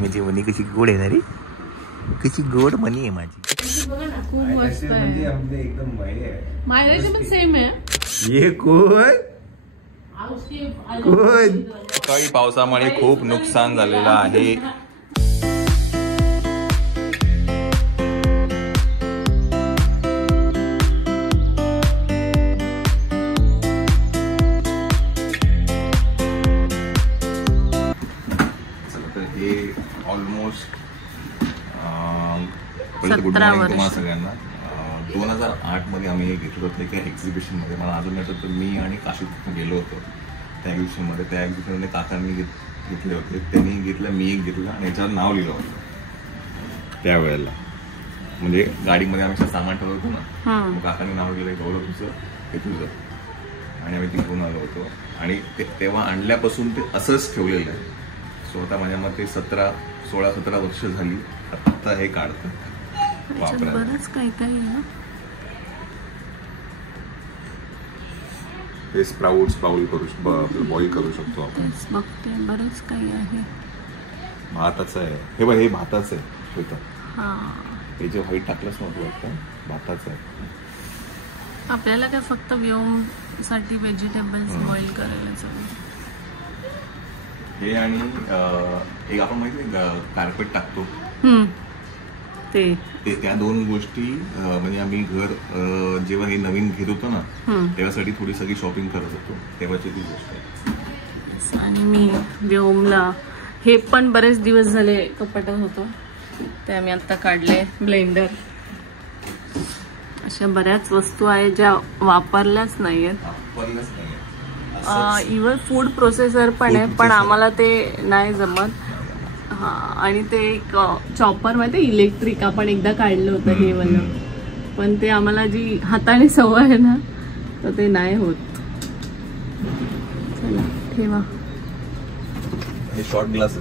म्हणजे मनी कशी गोड आहे ना रे, कशी गोड मनी आहे माझी. खूप मस्त आहे. एकदम मायराचे पण सेम आहे. ये कोण कोण. काही पावसामुळे खूप नुकसान झालेलं आहे. ऑलमोस्ट गुड मॉर्निंग तुम्हाला सगळ्यांना. 2008 मध्ये आम्ही हे घेतलं होतं एका एक्झिबिशन मध्ये. मला अजून येतं तर मी आणि काशीत गेलो होतो त्या एक्झिबिशन मध्ये. त्या एक्झिबिशन मध्ये काकांनी घेतले होते, त्यांनी घेतलं, मी एक घेतलं आणि याच्यावर नाव लिहिलं होतं त्यावेळेला. म्हणजे गाडीमध्ये आम्ही सामान ठेवलं होतं ना, मग काकांनी नाव लिहिलं गौरव तुझं हे तुझं, आणि आम्ही तिकडून आलो होतो. आणि तेव्हा आणल्यापासून ते असंच ठेवलेलं आहे. स्वतः माझ्या मते 16-17 वर्ष झाली आता हे काढतं वापरायला. बरंच काही काही आहे. हे स्प्राउट्स बॉईल करू शकतो आपण. बघते बरंच काही आहे. भाताचं आहे हे बघ, हे भाताचं आहे होतं. हा, हे जे व्हाईट टाकलंच नव्हतं वाटतं, भाताचं आहे. आपल्याला काय फक्त व्योम साठी व्हेजिटेबल्स बॉईल करायला चालू. हे आणि एक आपण माहिती कार्पेट टाकतो ते त्या दोन गोष्टी. म्हणजे आम्ही घर जेव्हा हे नवीन घेत होतो ना, तेव्हासाठी थोडी सगळी शॉपिंग करत होतो, तेव्हाची ती गोष्ट आहे. आणि मी व्योमला हे पण बरेच दिवस झाले कपाटात होतो, ते आम्ही आता काढले. ब्लेंडर, अशा बऱ्याच वस्तू आहेत ज्या वापरल्याच नाहीयेत. इव्हन फूड प्रोसेसर पण आहे, पण आम्हाला ते नाही जमत. हा, आणि ते एक चॉपर माहिती इलेक्ट्रिक आपण एकदा काढलं होतं हे वाला, पण ते आम्हाला जी हाताने सवय आहे ना, तर ते नाही होत. चला ठेवा. हे शॉर्ट ग्लास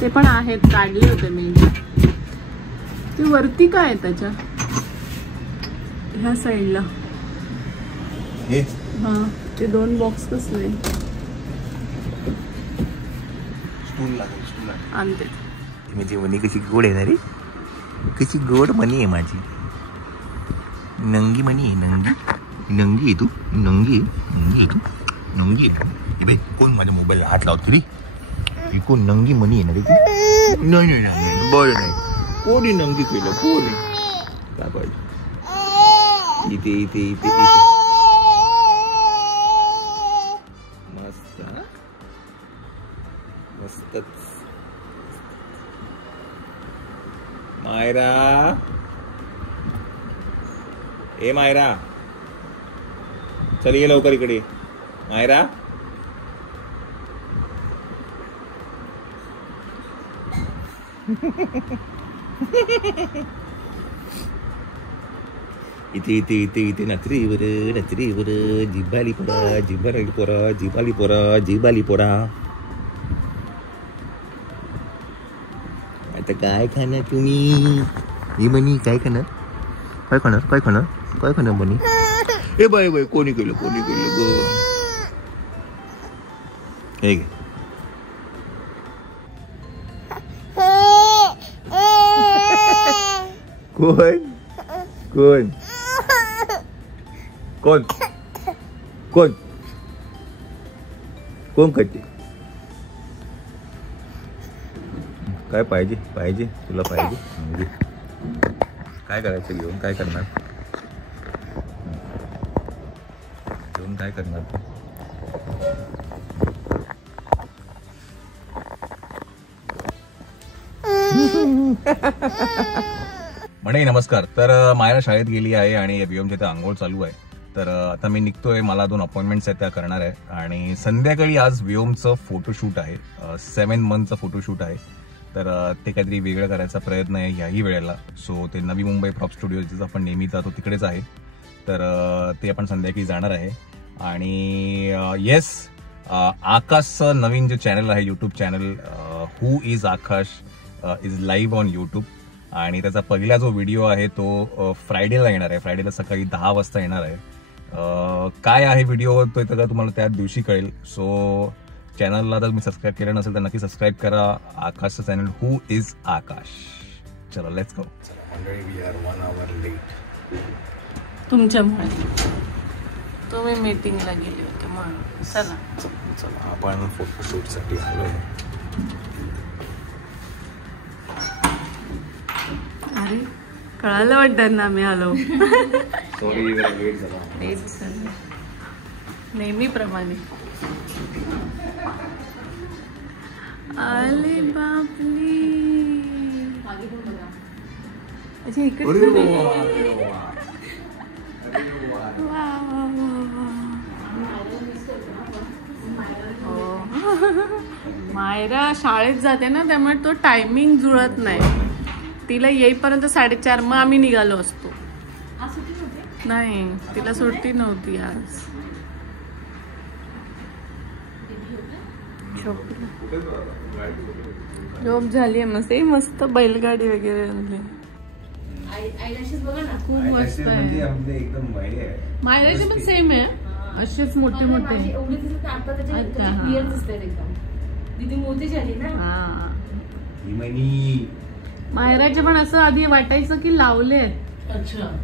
ते पण आहेत, काढले होते मी. ते वरती काय आहे त्याच्या ह्या साईडला? हे हा, ते 2 बॉक्स कसले आणते. म्हणजे मनी कशी गोड आहे ना रे, कशी गोड मनी आहे माझी. नंगी मनी आहे, नंगी आहे तू, नंगी आहे तू, नंगी आहे तू. कोण माझ्या मोबाईलला हात लावतो रे? ही कोण नंगी मनी आहे ना रे तू? नाही बरं नाही, कोणी नंगी केलं? कोणी काय पाहिजे? इथे इथे इथे इथे मस्त मस्तच. मायरा, ए मायरा, चल ये लवकर इकडे. मायरा, इथे इथे इथे इथे नचरीवर जिबाली पोरा, जिबाली पोरा, जिबाली पोरा, जिबाली पोरा. आता काय खाणार तुम्ही? ही म्हणी काय खाणार? काय खाणार? काय खाणार? काय खाणार म्हणी? ए बाय बाय, कोणी केलं ग? हे घे. कोण कोण कोण कोण कोण करते? काय पाहिजे तुला? पाहिजे काय करायचं? घेऊन काय करणार? घेऊन काय करणार? म्हणे नमस्कार. तर मायरा शाळेत गेली आहे आणि व्योमच्या इथे आंघोळ चालू आहे. तर आता मी निघतोय, मला 2 अपॉइंटमेंट्स आहेत त्या करणार आहे. आणि संध्याकाळी आज व्योमचं फोटोशूट आहे, 7 मंथचं फोटोशूट आहे. तर ते काहीतरी वेगळं करायचा प्रयत्न आहे ह्याही वेळेला. सो ते नवी मुंबई प्रॉप स्टुडिओ जिथं आपण नेहमी जातो तिकडेच आहे. तर ते आपण संध्याकाळी जाणार आहे. आणि येस, आकाशचं नवीन जे चॅनल आहे, YouTube channel who is Akash is live on YouTube. आणि त्याचा पहिला जो व्हिडिओ आहे तो फ्रायडेला येणार आहे. फ्रायडेला सकाळी 10 वाजता येणार आहे. काय आहे व्हिडिओ तो तुम्हाला त्या दिवशी कळेल. सो चॅनलला जर तुम्ही सबस्क्राईब केलं नसेल तर नक्की सबस्क्राईब करा आकाशचं चॅनल हू इज आकाश. चलो let's go. We are 1 hour late. तुमच्यामुळे तुम्ही मीटिंगला गेले होते म्हणून. चला चला आपण फोटोशूट साठी आलोय. अरे कळालं वाटतं ना आम्ही आलो. सॉरी लेट झाला. नेहमीप्रमाणे. आले बापली. अच्छा इकडे मायरा शाळेत जाते ना त्यामुळे तो टायमिंग जुळत नाही. तिला येईपर्यंत 4:30 मग आम्ही निघालो असतो. नाही तिला सुट्टी नव्हती आज. जॉब झाली मस्त. मस्त बैलगाडी वगैरे आणली. खूप मस्त आहे. मायराचे पण सेम आहे असेच मोठे मोठे. मायराचे पण असं आधी वाटायचं की लावलेत. अच्छा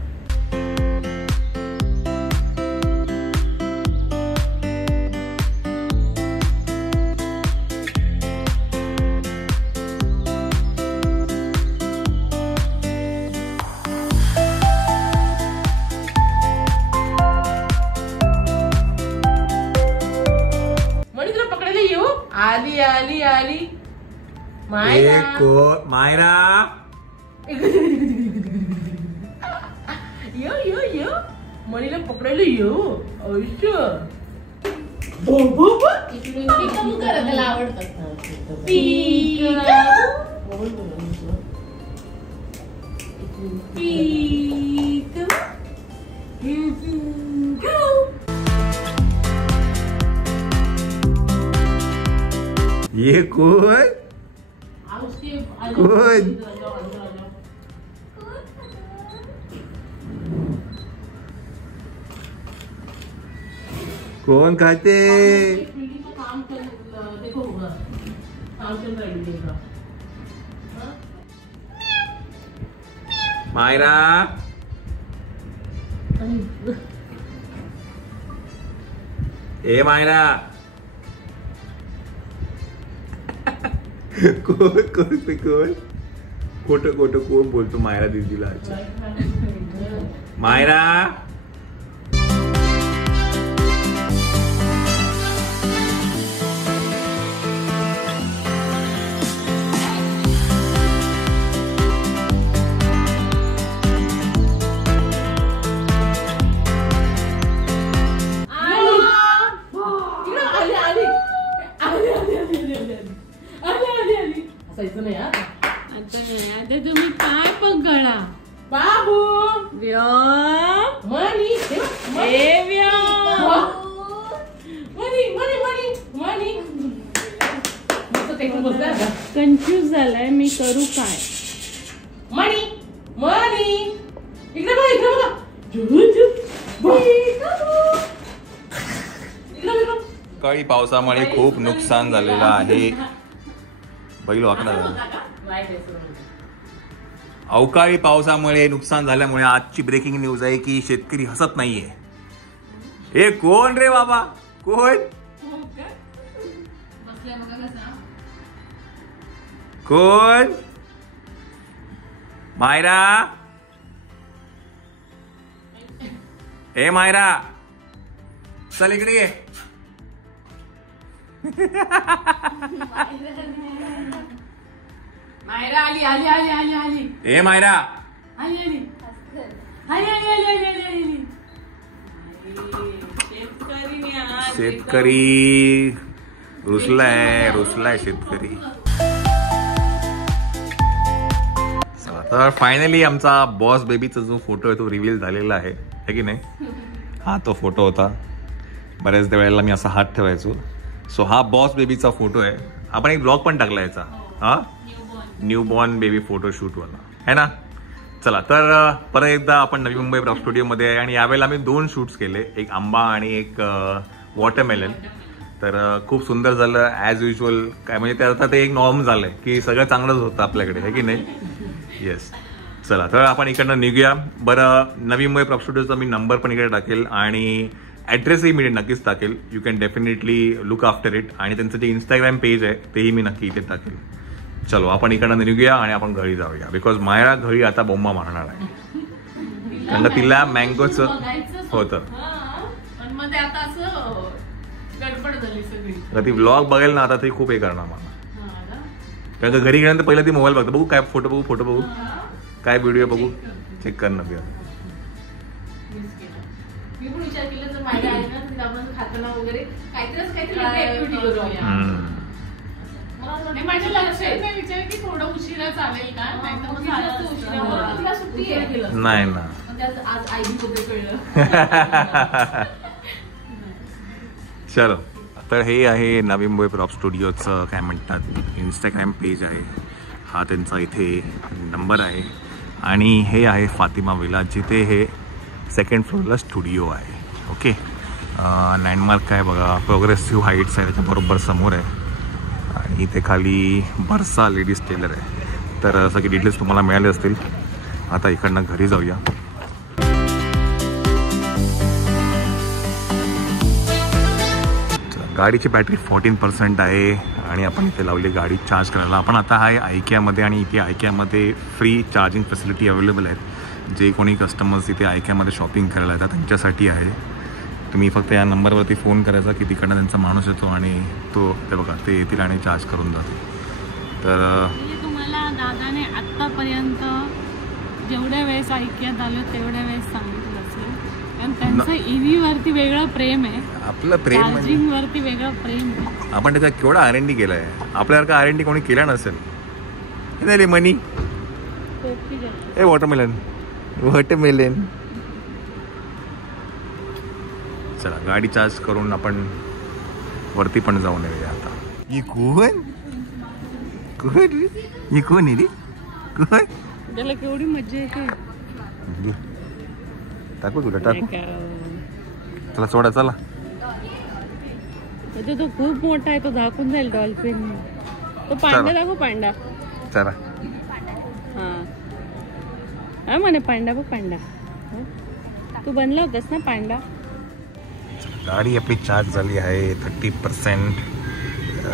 आली आली आली मायरा. यो यो यो मणीला पकडायला यो. ये कोण कोण कोण खाते. मायरा ए मायरा. कोण कोण ते कोण. खोटं खोटं कोण बोलतो मायरा दीदीला. मायरा तुम्ही काय पकडा बाबू. कन्फ्युज झालाय मी करू काय. मणी मणी इकडे बघा इकडे बघा. अवकाळी पावसामुळे खूप नुकसान झालेलं आहे. बैल वाकडा झाला. अवकाळी पावसामुळे नुकसान झाल्यामुळे आजची ब्रेकिंग न्यूज आहे की शेतकरी हसत नाहीये. हे कोण रे बाबा कोण कोण. मायरा ए मायरा चल इकडे ये. मायरा आली आली आली आली आली. ए मायरा आली आली आली आली आली आली आली. शेतकरी रुसलाय शेतकरी. तर फायनली आमचा बॉस बेबीचा जो फोटो आहे तो रिव्हील झालेला आहे की नाही. हा तो फोटो होता. बऱ्याच वेळेला मी असा हात ठेवायचो. सो हा बॉस बेबीचा फोटो आहे. आपण एक ब्लॉग पण टाकला याचा. हा न्यू बॉर्न बेबी फोटोशूट वाला है ना. चला तर परत एकदा आपण नवी मुंबई ब्लॉग स्टुडिओमध्ये आहे आणि यावेळेला आम्ही 2 शूट्स केले. एक आंबा आणि एक वॉटरमेलन. तर खूप सुंदर झालं ॲज युजल. काय म्हणजे ते आता ते एक नॉर्म झालंय की सगळं चांगलंच होतं आपल्याकडे, है की नाही? येस. चला तर आपण इकडनं निघूया. बरं, नवी मुंबई प्रॉप स्टुडिओचा मी नंबर पण इकडे टाकेल आणि ॲड्रेसही मी नक्कीच टाकेल. You can definitely look after it. आणि त्यांचं जे इंस्टाग्राम पेज आहे तेही मी नक्की इथे टाकेल. चलो आपण इकडनं निघूया आणि आपण घरी जाऊया. बिकॉज मायरा घरी आता बोंबा मारणार आहे, कारण का तिला मँगोचं होतं. ती व्लॉग बघेल ना आता ती खूप हे करणार मला, कारण का घरी गेल्यानंतर पहिलं ती मोबाईल बघतो. बघू काय फोटो बघू काय व्हिडिओ बघू, चेक कर ना. नाही ना चलो. तर हे आहे नवी मुंबई प्रॉप स्टुडिओचं काय म्हणतात इंस्टाग्राम पेज आहे. हा त्यांचा इथे नंबर आहे. आणि हे आहे फातिमा विला, जिथे हे 2nd फ्लोअरला स्टुडिओ आहे. ओके. लँडमार्क काय बघा, प्रोग्रेसिव्ह हाईट्स आहे त्याच्याबरोबर समोर आहे. आणि इथे खाली बरसा लेडीज टेलर आहे. तर सगळे डिटेल्स तुम्हाला मिळाले असतील. आता इकडनं घरी जाऊया. गाडीची बॅटरी 14% आहे आणि आपण इथे लावली गाडी चार्ज करायला. आपण आता आहे आयकियामध्ये आणि इथे आयकियामध्ये फ्री चार्जिंग फॅसिलिटी अवेलेबल आहेत. जे कोणी कस्टमर्स इथे आयकियामध्ये शॉपिंग करायला येतात त्यांच्यासाठी आहे. तुम्ही फक्त या नंबरवरती फोन करायचा की तिकडनं त्यांचा माणूस येतो आणि तो ते बघा ते येतील आणि चार्ज करून जातो. तर तुम्हाला दादाने आत्तापर्यंत जेवढ्या वेळेस आयकियात आलं तेवढ्या वेळेस सांगितलं असेल, कारण त्यांचं EV वरती वेगळं प्रेम आहे, आपलं प्रेम चार्जिंग वरती वेगळं प्रेम आहे. आपण त्याचा केवढा R&D केला आहे. आपल्यासारखा R&D कोणी केला नसेल. नाही मनी ए वॉटरमेलन. चला गाडी चार्ज करून आपण वरती पण जाऊन येऊया आता. ही कोण आहे रे? त्याला केवढी मजा येते. टाकू तुला टाकू. चला सोडा चला. तो खूप मोठा आहे, तो दाखवून जाईल डॉल्फिन. तो पांडा दाखव. पांडा चला. हा म्हणे पांडा बघ पांडा. तू बनला होतास ना पांडा. गाडी आपली चार्ज झाली आहे 30%.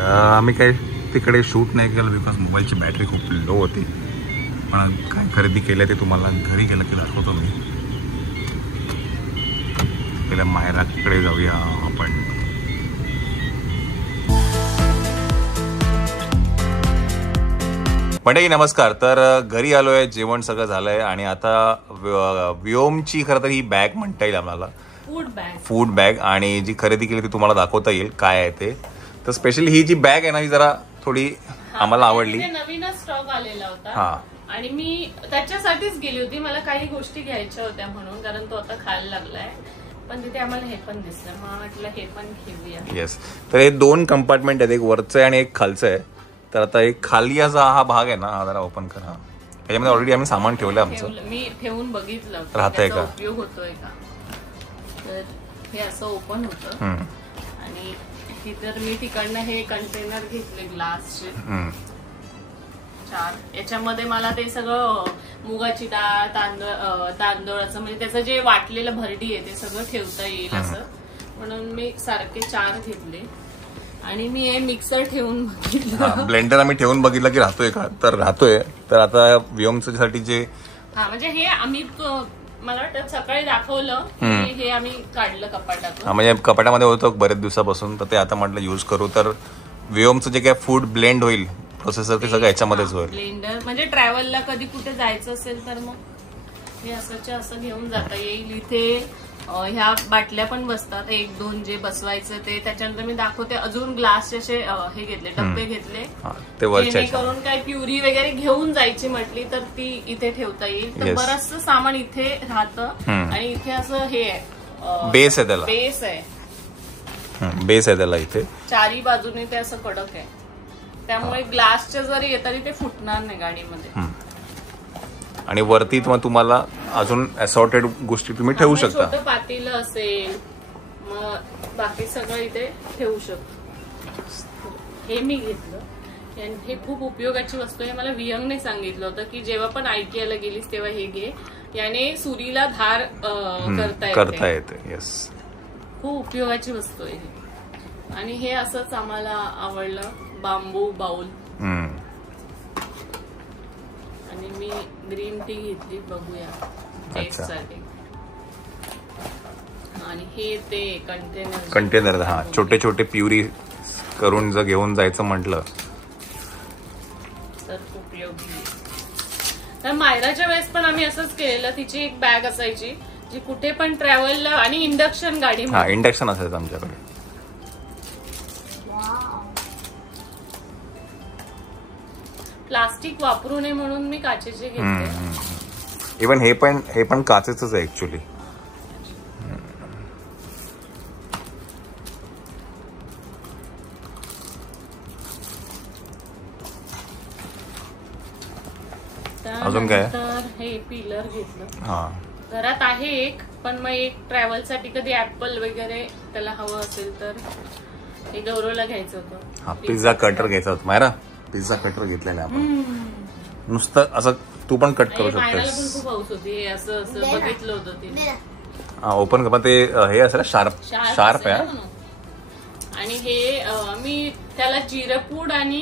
आम्ही काय तिकडे शूट नाही केलं बिकॉज मोबाईलची बॅटरी खूप लो होती. पण काय खरेदी केलं ते तुम्हाला घरी गेलं की दाखवतो मी. पहिल्या मायराकडे जाऊया आपण. मंडळी नमस्कार. तर घरी आलो आहे, जेवण सगळं झालं आहे आणि आता व्योमची खरं तर ही बॅग म्हणता येईल आम्हाला, फूड बॅग. आणि जी खरेदी केली ती तुम्हाला दाखवता येईल काय आहे ते. तर स्पेशली ही जी बॅग आहे ना ही जरा थोडी आम्हाला आवडली. नवीनच स्टॉक आलेला होता. हा. आणि मी त्याच्यासाठीच गेली होती. मला काही गोष्टी घ्यायच्या होत्या म्हणून, कारण तो आता खायला लागलाय. पण तिथे आम्हाला हे पण दिसलं, मग म्हटलं हे पण घेऊया. येस. तर हे 2 कंपार्टमेंट आहेत, एक वरचं आहे आणि एक खालचं आहे. तर आता एक खाली असा हा भाग आहे ना, हा जरा ओपन करा. त्याच्यामध्ये ऑलरेडी आम्ही सामान ठेवलं आमचं. मी ठेवून बघितलं राहतंय का, उपयोग होतोय का. तर हे असं ओपन होतं. आणि तर मी तिकडनं हे कंटेनर घेतले ग्लासचे 4. याच्यामध्ये मला ते सगळं मुगाची डाळ, तांदळाचं म्हणजे त्याचं जे वाटलेलं भरडी आहे ते सगळं ठेवता येईल असं म्हणून मी सारखे 4 घेतले. आणि मी हे मिक्सर ठेवून बघितलं, ब्लेंडर आम्ही ठेवून बघितलं की राहतोय का, तर राहतोय. तर आता व्योमसाठी जे म्हणजे हे आम्ही मला वाटतं सकाळी दाखवलं हे आम्ही काढलं कपाटातून. म्हणजे कपाटामध्ये होतं बरेच दिवसापासून, तर ते आता म्हटलं युज करू. तर व्योमचं जे काय फूड ब्लेंड होईल प्रोसेसर ते सगळं याच्यामध्येच होईल. ब्लेंडर म्हणजे ट्रॅव्हलला कधी कुठे जायचं असेल तर मग हे असं घेऊन जाता येईल. इथे ह्या बाटल्या पण बसतात, 1-2 जे बसवायचं ते. त्याच्यानंतर मी दाखवते अजून ग्लासचे असे हे घेतले, डब्बे घेतले, जेणेकरून काय प्युरी वगैरे घेऊन जायची म्हटली तर ती इथे ठेवता येईल. तर बरंचसं सामान इथे राहतं. आणि इथे असं हे आहे, बेस आहे त्याला, बेस आहे त्याला इथे चारी बाजूने ते असं कडक आहे. त्यामुळे ग्लासच्या जरी तरी ते फुटणार नाही गाडीमध्ये. आणि वरती तुम्हाला अजून असॉर्टेड गोष्टी तुम्ही ठेवू शकता. छोटं पातेलं असेल, मग बाकी सगळं इथे ठेवू शकतो. हे मी घेतलं. आणि हे खूप उपयोगाची वस्तू आहे. मला वियंगने सांगितलं होतं की जेव्हा पण आयकियाला गेलीस तेव्हा हे घे, याने सुरीला धार करता येते. येस, खूप उपयोगाची वस्तू आहे ही. आणि हे असंच आम्हाला आवडलं, बांबू बाउल. आणि मी ग्रीन टी घेतली, बघूया टेस्टसाठी. आणि हे ते कंटेनर हा, छोटे छोटे प्युरी करून जर घेऊन जायचं म्हटलं तर उपयोगी. तर मायराच्या वेळेस पण आम्ही असंच केलेलं. तिची एक बॅग असायची जी कुठे पण ट्रॅव्हलला, आणि इंडक्शन गाडी, हा इंडक्शन असायचं आमच्याकडे. प्लास्टिक वापरू नये म्हणून मी काचेचे घेतले. इव्हन हे पण काचेच आहे ऍक्च्युली. अजून काय? तर हे पिलर घेतलं. घरात आहे एक, पण मग एक ट्रॅव्हल साठी कधी ऍपल वगैरे त्याला हवं असेल तर हे गौरवला घ्यायचं होतं. पिझ्झा कटर घ्यायचा होता मायरा. पिझ्झा कटर घेतलेला आपण. नुसतं असं तू पण कट करू शकतेस. पण खूप हौस होती, असं असं बघितलं होतं तिने. ओपन कर, ते हे असेल शार्प आहे. आणि हे मी त्याला जिरपूड आणि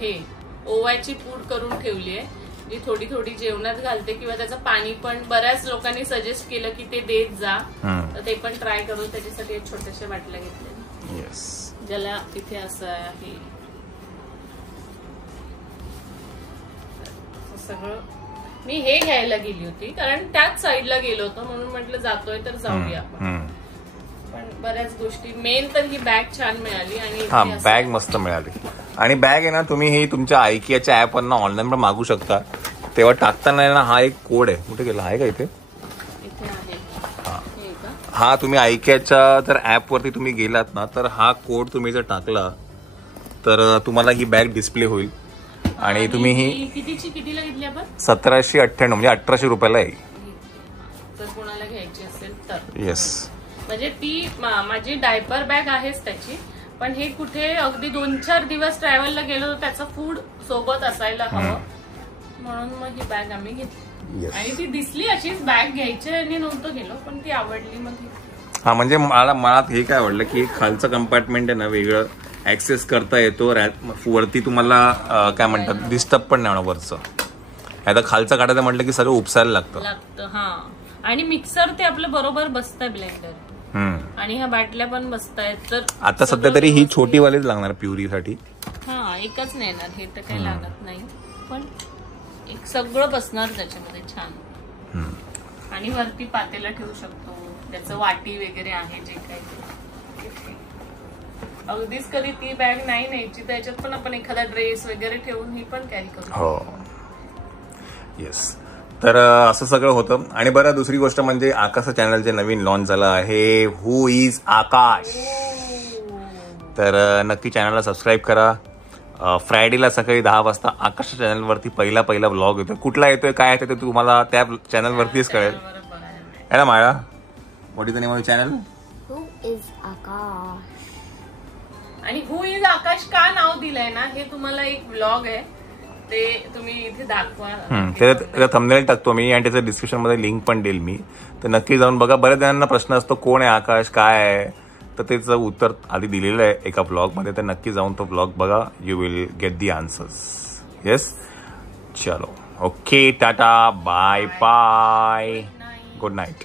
हे ओव्याची पूड करून ठेवली आहे, जी थोडी थोडी जेवणात घालते, किंवा त्याचं पाणी पण बऱ्याच लोकांनी सजेस्ट केलं की ते देत जा, तर ते पण ट्राय करून त्याच्यासाठी छोट्याशा बाटल्या घेतल्या. ज्याला इथे असं आहे सगळं. मी हे घ्यायला गेली होती कारण त्याच साईडला गेलो होतो, म्हणून म्हटलं जातोय तर जाऊया आपण. पण बऱ्याच गोष्टी, मेन तर ही बॅग छान मिळाली. आणि बॅग मस्त मिळाली. आणि बॅग आहे ना, तुम्ही ही तुमच्या आयकियाच्या ऍप वरनं ऑनलाईन पण मागू शकता. तेव्हा टाकताना ना हा एक कोड आहे, कुठे गेला आहे का इथे? हा, तुम्ही आयकियाच्या जर ऍप वरती तुम्ही गेलात ना, तर हा कोड तुम्ही जर टाकला तर तुम्हाला ही बॅग डिस्प्ले होईल. आणि तुम्ही ही कितीला घेतली आपण? 1798, म्हणजे 1800 रुपयाला आहे. जर कोणाला घ्यायची असेल तर. येस, म्हणजे ती माझी डायपर बॅग आहेच त्याची, पण हे कुठे अगदी 2-4 दिवस ट्रॅव्हलला गेलो तर त्याचं फूड सोबत असायला हवं, म्हणून मग ही बॅग आम्ही घेतली. आणि ती दिसली अशीच बॅग घ्यायची आणि नव्हतं गेलो, पण ती आवडली मग. हा, म्हणजे मला हे काय आवडलं की खालचं कंपार्टमेंट आहे ना वेगळं, ऍक्सेस करता येतो. वरती तुम्हाला काय म्हणतात, डिस्टर्ब पण नाही होणार वरचं. आता खालचं काढायचं म्हटलं की सगळं उपसायला लागतं. हा, आणि मिक्सर ते आपलं बरोबर बसतंय, ब्लेंडर आणि ह्या बाटल्या पण बसतायत. तर आता सध्या तरी ही छोटी वालीच लागणार प्युरीसाठी. हा, एकच नाही येणार, हे तर काही लागत नाही, पण एक सगळं बसणार त्याच्यामध्ये छान. आणि वरती पातेला ठेवू शकतो, त्याचं वाटी वगैरे आहे जे काही. अगदीच कधी ती बॅग नाही न्यायची तर याच्यात पण आपण एखादा ड्रेस वगैरे ठेवून ही पण कॅरी करू. हो, येस. तर असं सगळं होतं. आणि बरं, दुसरी गोष्ट म्हणजे आकाश चॅनल जे नवीन लॉन्च झालं आहे, हु इज आकाश. तर नक्की चॅनलला सबस्क्राईब करा. फ्रायडेला सकाळी 10 वाजता आकाश चॅनलवरती पहिला व्लॉग येतो. कुठला येतोय काय येतोय ते तुम्हाला त्या चॅनलवरतीच कळेल. है ना Maya? What is the name of channel? Who is Akash. आणि हु इज आकाश का नाव दिलंय ना, हे तुम्हाला एक व्लॉग आहे, ते तुम्ही इथे दाखवा. त्याचा थंबनेल टाकतो मी आणि त्याच्या डिस्क्रिप्शन मध्ये लिंक पण देईल मी, तर नक्की जाऊन बघा. बऱ्याच जणांना प्रश्न असतो कोण आहे आकाश, काय आहे, तर त्याचं उत्तर आधी दिलेलं आहे एका ब्लॉग मध्ये, तर नक्की जाऊन तो ब्लॉग बघा. You will get the answers. Yes, चलो, okay, tata, bye bye, good night.